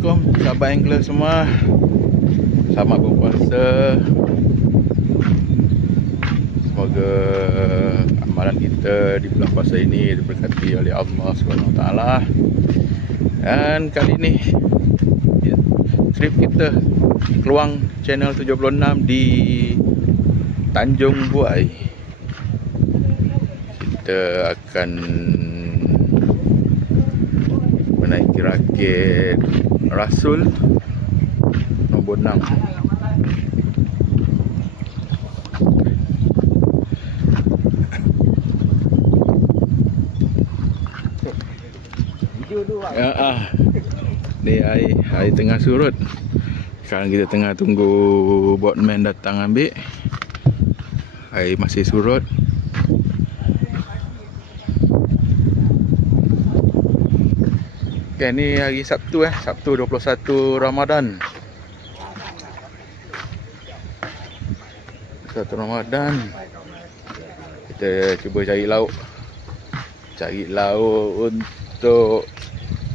Assalamualaikum sahabat angler semua. Selamat berpuasa. Semoga amalan kita di bulan puasa ini diberkati oleh Allah SWT. Dan kali ini trip kita keluang channel 76 di Tanjung Buai. Kita akan menaiki rakit Rasul nombor 6. Ni air tengah surut. Sekarang kita tengah tunggu boatman datang ambil. Air masih surut. Okay, ni hari Sabtu Sabtu 21 Ramadan. 1 Ramadan. Kita cuba cari lauk. Cari lauk untuk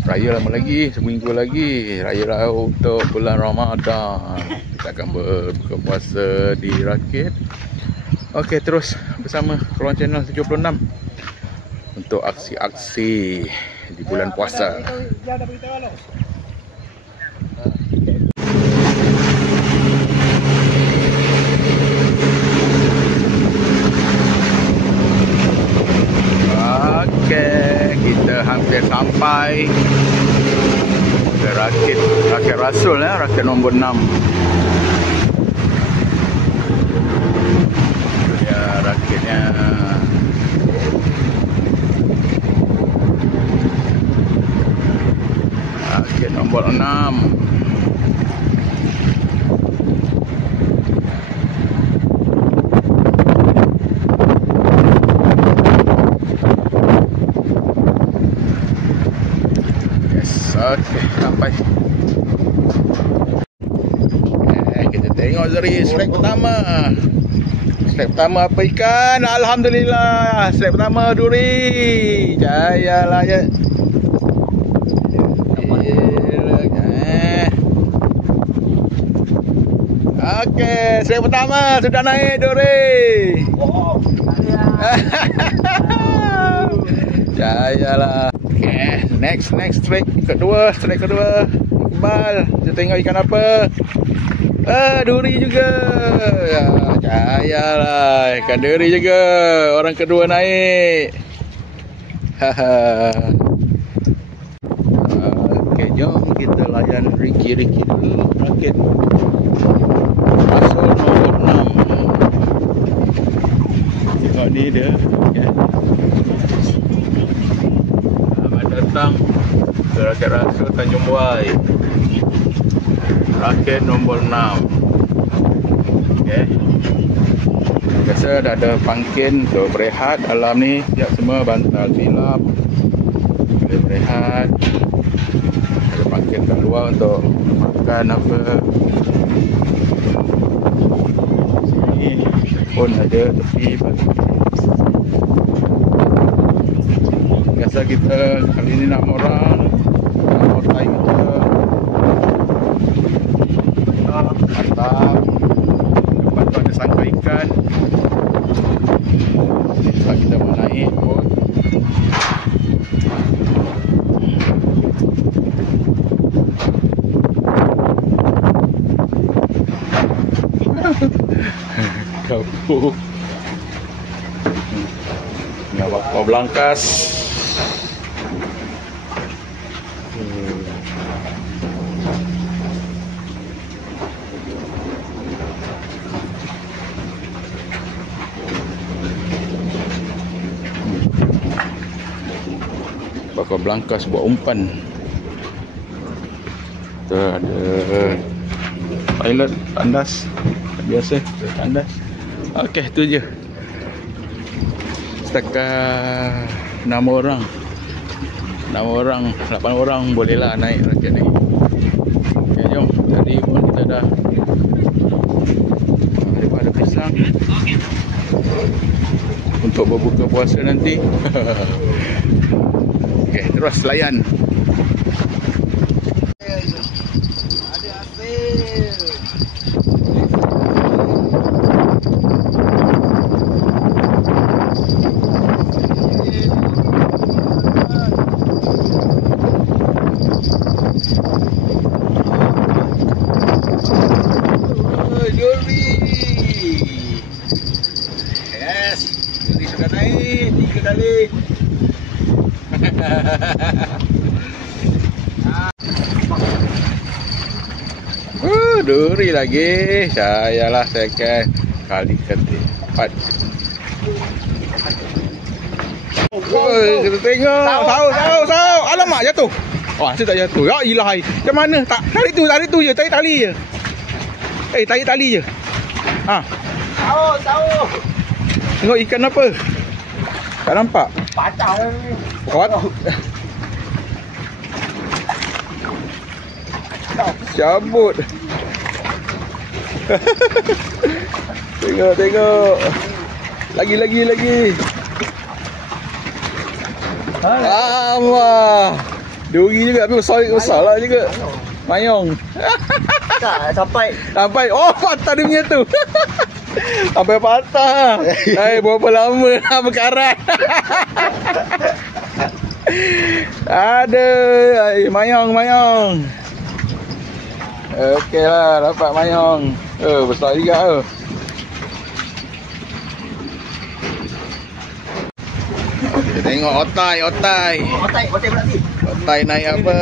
raya lama lagi, seminggu lagi. Raya lauk untuk bulan Ramadan. Kita akan berbuka puasa di rakit. Okey, terus bersama Keluang Channel 76 untuk aksi-aksi di bulan puasa. Okey, kita hampir sampai ke rakit Rasul, rakit nombor 6. Itu dia rakitnya. Rakit nombor 6. Okey, sampai. Kita tengok Zuri, strike pertama. Strike pertama apa ikan? Alhamdulillah. Strike pertama duri. Jayalah ya. Okey, strike pertama sudah naik duri. Jayalah. Okay, next strike kedua, kebal. Kita tengok ikan apa. Duri juga. Ya, jayalah, ikan duri juga. Orang kedua naik. Okey, jom kita layan Ricky dulu. Rakit Rasul nombor 6. Tengok ni dia. Okay. Datang ke rakit Rasul Tanjung Buai, rakit nombor 6. Okay. Biasa dah ada pangkin untuk berehat dalam ni. Siap semua, bantal silap boleh berehat. Ada pangkin kat luar untuk makan apa. Sini pun ada tepi bagi. Biasa kita kali ni 6 orang. Time kita mantap. Lepas tu ada sangka ikan. Sebab kita mau naik pun. Kabur. Ni abang Belangkas. Bakal Belangkas buat umpan. Tu ada pilot tandas biasa, tandas. Okey, tu je. Setakat 6 orang. 8 orang bolehlah naik rakit ni. Okey, jom. Tadi pun kita dah ada pisang untuk berbuka puasa nanti. Okey, terus layan. duri lagi. Sayalah second kali keempat. Kita tengok. Tahu. Alamak, jatuh. Oh, saya tak jatuh. Ya ilahi. Macam mana? Tak, tarik tu je. Tarik tali je. Tarik tali je. Ha. Tahu. Tengok ikan apa? Tak nampak? Patah ni. Cabut. Tengok. Lagi. Allah. Duri juga tapi besar lah juga. Mayong. Tak sampai. Oh, patah dia punya tu. Sampai patah. Berapa lama nak berkarat. Ada. Mayong. Okey lah, dapat mayong. Besar juga. Okay, tengok otai. Otai pula ni. Otai naik apa?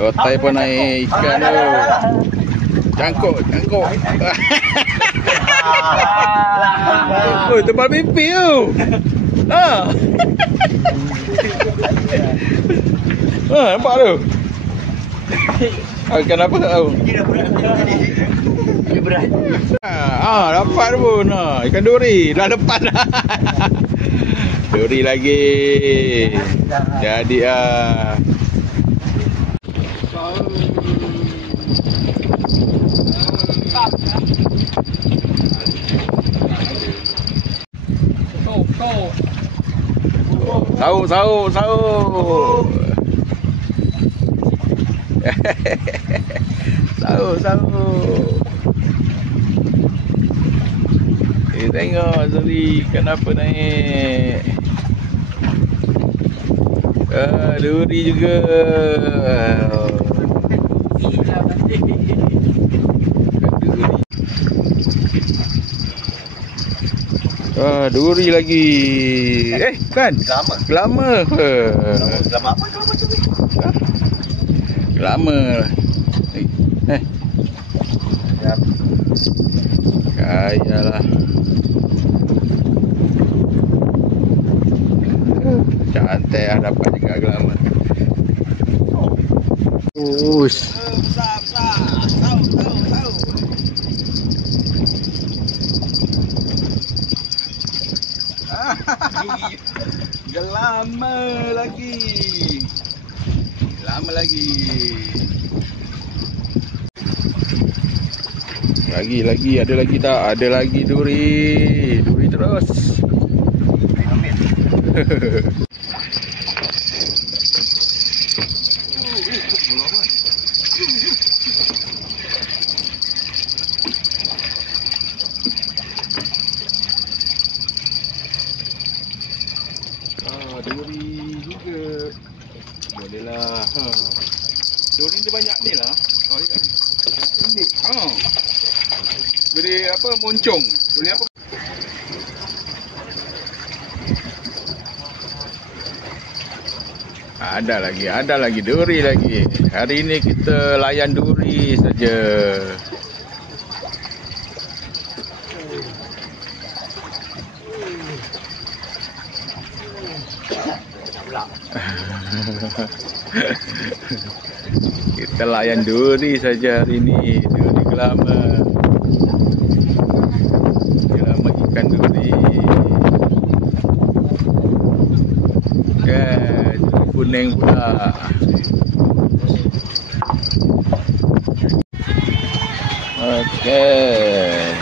Otai pun naik ikan tu. Cangkuk. Oh, tebal pipi tu. Nampak tu? Ikan apa tak tahu? Dia berat. Dapat pun. Ikan duri dah lepas dah. Duri lagi. Jadi Sahur. Sahur. Tengok Zuli kenapa naik. Duri juga. Duri lagi. Bukan. Gelama. Gelama apa? Gelama. Kayalah. Cantik lah, dapat juga gelama. Ush. Gelama lagi. Lagi, ada lagi tak? Ada lagi duri terus. Duri juga. Bolehlah. Duri dia banyak ni lah. Beri apa moncong. Duri apa? Ada lagi duri lagi. Hari ini kita layan duri saja. Kita layan duri saja hari ini. Duri gelama. Ikan duri. Duri kuning pula. Okey.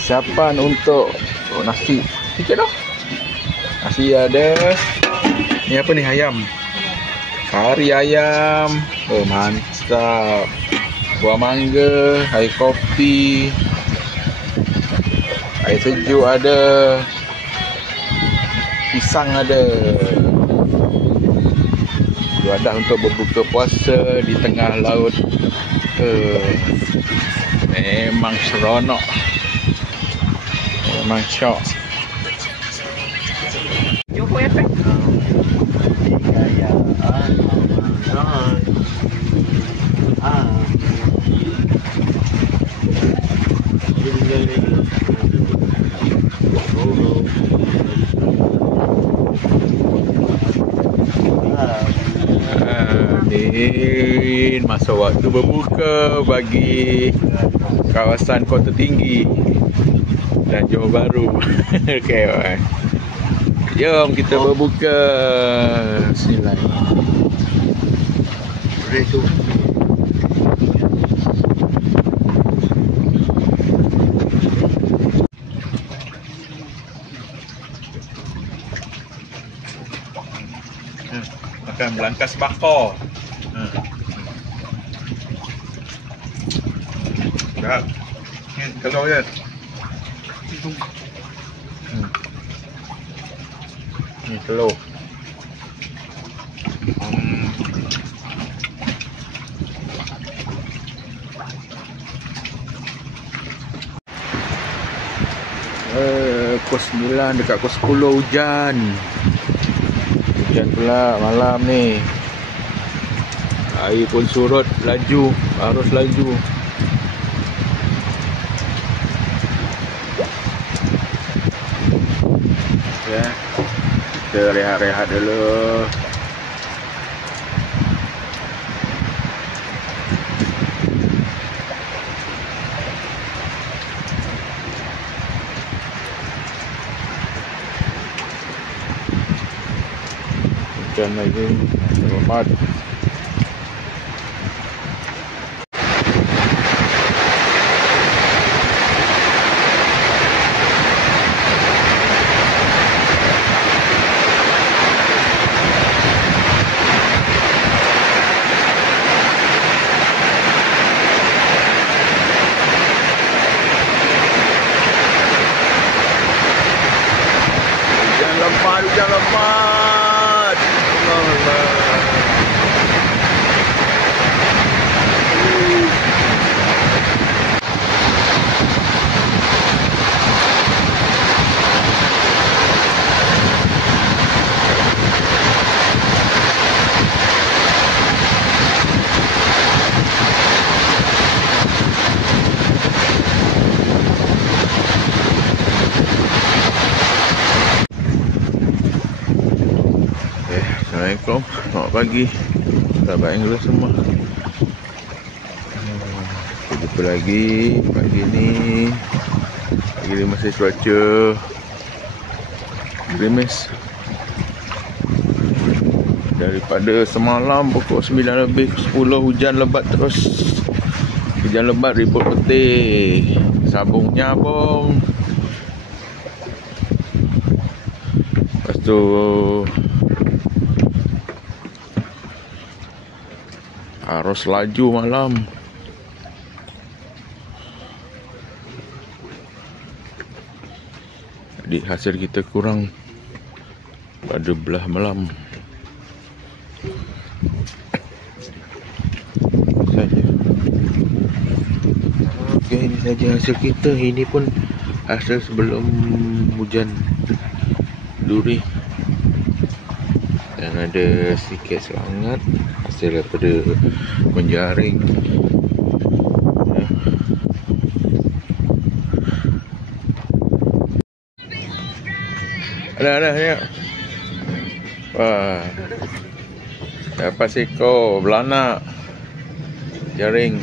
Siapan untuk nasi. Sikit dah. Nasi ada. Ni apa ni, ayam. Kari ayam. Oh, mantap. Buah mangga, air kopi. Air sejuk ada. Pisang ada. Wadah untuk berbuka puasa di tengah laut. Memang seronok. Memang syok. Jumpa efek. Ya. Amin. Masa waktu berbuka bagi kawasan Kota Tinggi dan Johor Bahru. Okay, jom kita berbuka. Bismillah. Boleh tu. Makan belangkas bakar. Dah. Ni telur je. Ni telur. Pukul 9 dekat pukul 10 hujan. Hujan pula malam ni. Air pun surut laju, arus laju. Ya. Kita rehat-rehat dulu. Hujan lagi. Selamat. Hujan lebat. Allah. Assalamualaikum, selamat pagi sahabat angler semua. Kita jumpa lagi pagi ni. Pagi ni masih cuaca gerimis. Daripada semalam pukul 9 lebih 10 hujan lebat terus. Hujan lebat ribut putih. Sabungnya bong. Lepas tu arus laju malam. Jadi hasil kita kurang pada belah malam saja. Okey, ini saja hasil kita. Ini pun hasil sebelum hujan duri. Dan ada sedikit selangat hasil daripada menjaring. Ada ya. Wah. Dapat seekor belanak jaring.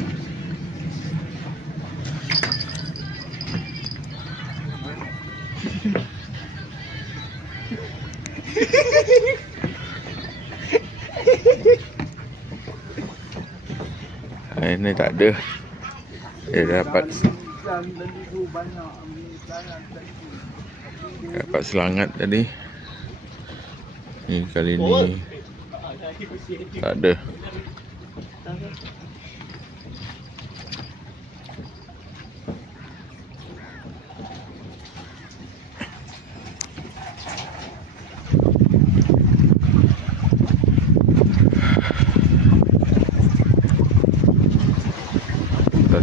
Ini tak ada. Dia dapat selangat tadi. Ni kali ni tak ada.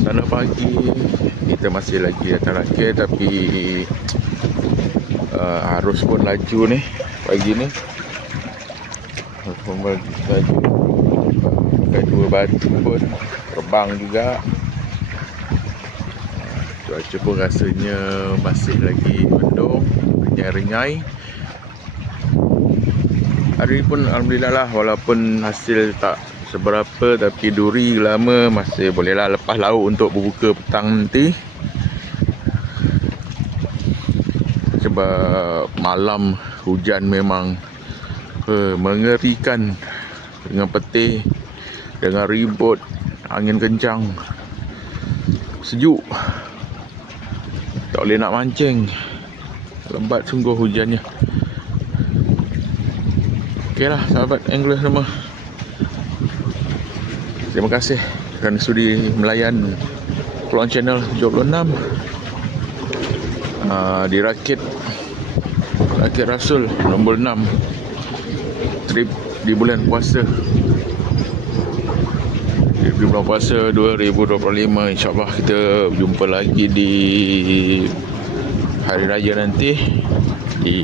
Sana pagi kita masih lagi atas rakit, tapi arus pun laju ni pagi ni. Arus pun laju. Pakai dua batu pun terbang juga. Cuaca pun rasanya masih lagi mendung, renyai-renyai. Hari ni pun alhamdulillah lah, walaupun hasil tak seberapa, tapi duri lama masih bolehlah lepas lauk untuk berbuka petang nanti. Sebab malam hujan memang mengerikan, dengan petir, dengan ribut, angin kencang, sejuk, tak boleh nak mancing. Lembat sungguh hujannya. Okeylah sahabat angler semua, terima kasih kerana sudi melayan Peluang Channel 76 di Rakit Rasul nombor 6, trip di bulan puasa, di bulan puasa 2025. InsyaAllah kita jumpa lagi di hari raya nanti di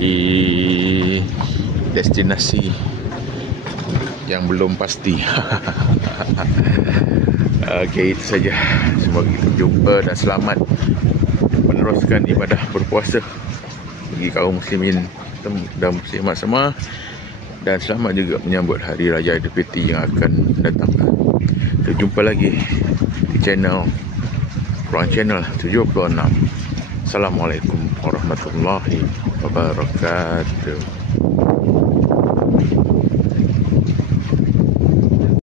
destinasi yang belum pasti. Okey, itu saja. Semoga kita jumpa dan selamat meneruskan ibadah berpuasa bagi kaum muslimin dan muslimat semua, dan selamat juga menyambut hari raya Aidilfitri yang akan datang. Kita jumpa lagi di channel Peluang Channel 76. Assalamualaikum warahmatullahi wabarakatuh.